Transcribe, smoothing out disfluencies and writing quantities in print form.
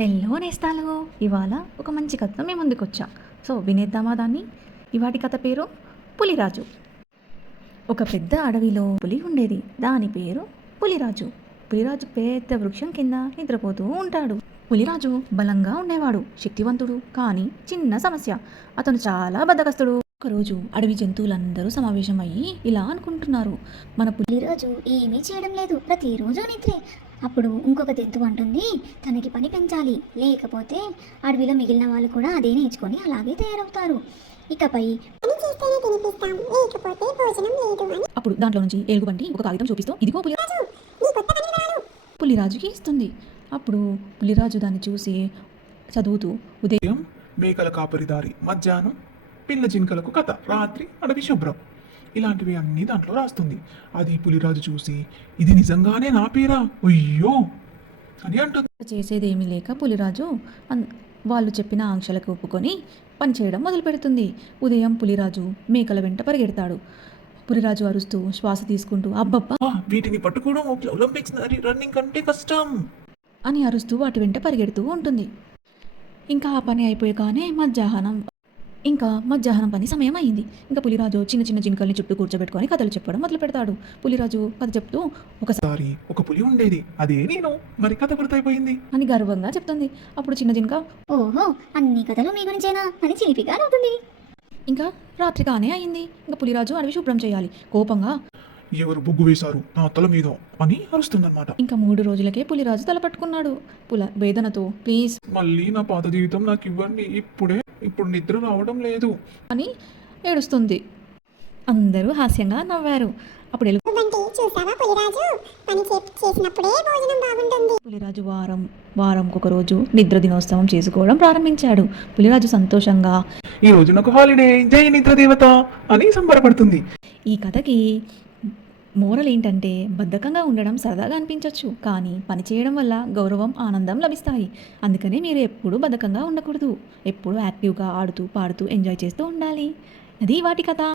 Hello నేస్తాలు. ఇవాళ ఒక మంచి కథతో మేము ముందుకొచ్చా. సో వినేద్దామా దాన్ని? ఇవాటి కథ పేరు పులిరాజు. ఒక పెద్ద అడవిలో పులి ఉండేది. దాని పేరు పులిరాజు. పులిరాజు పెద్ద వృక్షం కింద నిద్రపోతూ ఉంటాడు. పులిరాజు బలంగా ఉండేవాడు, శక్తివంతుడు. కానీ చిన్న సమస్య, అతను చాలా బద్ధకస్తుడు. ఒకరోజు అడవి జంతువులందరూ సమావేశమయ్యి ఇలా అనుకుంటున్నారు, మన పులిరాజు ఏమీ చేయడం లేదు, ప్రతిరోజు నిద్రే. అప్పుడు ఇంకొక జంతువు అంటుంది, తనకి పని పెంచాలి, లేకపోతే అడవిలో మిగిలిన వాళ్ళు కూడా అదే నేర్చుకొని అలాగే తయారవుతారు. ఇకపై అప్పుడు దాంట్లో నుంచి ఎలుగుబంటి ఒక కాగితం చూపిస్తూ, ఇదిగో పులిరాజు, పులిరాజుకి ఇస్తుంది. అప్పుడు పులిరాజు దాన్ని చూసి చదువుతూ, ఉదయం మేకల కాపరిదారి, మధ్యాహ్నం పిల్ల జింకలకు కథ, రాత్రి అడవి శుభ్రం, ఇలాంటివి అన్నీ దాంట్లో రాస్తుంది. అది పులిరాజు చూసి, ఇది నిజంగానే నా పేరా, అయ్యో అని అంటుంది. చేసేదేమీ లేక పులిరాజు వాళ్ళు చెప్పిన ఆంక్షలకు ఒప్పుకొని పనిచేయడం మొదలు పెడుతుంది. ఉదయం పులిరాజు మేకల వెంట పరిగెడతాడు. పులిరాజు అరుస్తూ శ్వాస తీసుకుంటూ, అబ్బబ్బా, వీటిని పట్టుకోవడం ఒలింపిక్స్ రన్నింగ్ కంటే కష్టం అని అరుస్తూ వాటి వెంట పరిగెడుతూ ఉంటుంది. ఇంకా ఆ పని అయిపోయాకనే మధ్యాహ్నం పని సమయం అయింది. ఇంకా పులిరాజు చిన్న చిన్న జింకల్ని చుట్టూ కూర్చోబెట్టుకొని కథలు చెప్పడం మొదలు పెడతాడు. పులిరాజు కథ చెప్తూ, ఒకసారి ఒక పులి ఉండేది, అదే నేను, మరి కథ పూర్తయిపోయింది అని గర్వంగా చెప్తుంది. అప్పుడు చిన్న జింక, ఓహో, అన్ని కథలు మీ గురించేనా అని చిలిపిగా నవ్వుతుంది. ఇంకా రాత్రి కానే అయింది. ఇంకా పులిరాజు అడవి శుభ్రం చేయాలి. కోపంగా, ఎవరు బొగ్గు వేశారు నా తల మీద అని అరుస్తుందన్నమాట. ఇంకా 3 రోజులకే పులిరాజు తల పట్టుకున్నాడు. వేదనతో, ప్లీజ్ మళ్ళీ నా పాత జీవితం నాకు ఇవ్వండి, ఇప్పుడు నిద్ర రావడం లేదు అని ఏడుస్తుంది. అందరూ హాస్యంగా నవ్వారు. అప్పుడు పులిరాజు వారంకొక రోజు నిద్ర దినోత్సవం చేసుకోవడం ప్రారంభించాడు. పులిరాజు సంతోషంగా, ఈ రోజు నాకు హాలిడే, జై నిద్ర దేవత అని సంబరపడుతుంది. ఈ కథకి మోరల్ ఏంటంటే, బద్ధకంగా ఉండడం సరదాగా అనిపించవచ్చు, కానీ పని చేయడం వల్ల గౌరవం, ఆనందం లభిస్తాయి. అందుకనే మీరు ఎప్పుడూ బద్ధకంగా ఉండకూడదు. ఎప్పుడూ యాక్టివ్గా ఆడుతూ పాడుతూ ఎంజాయ్ చేస్తూ ఉండాలి. అది వాటి కథ.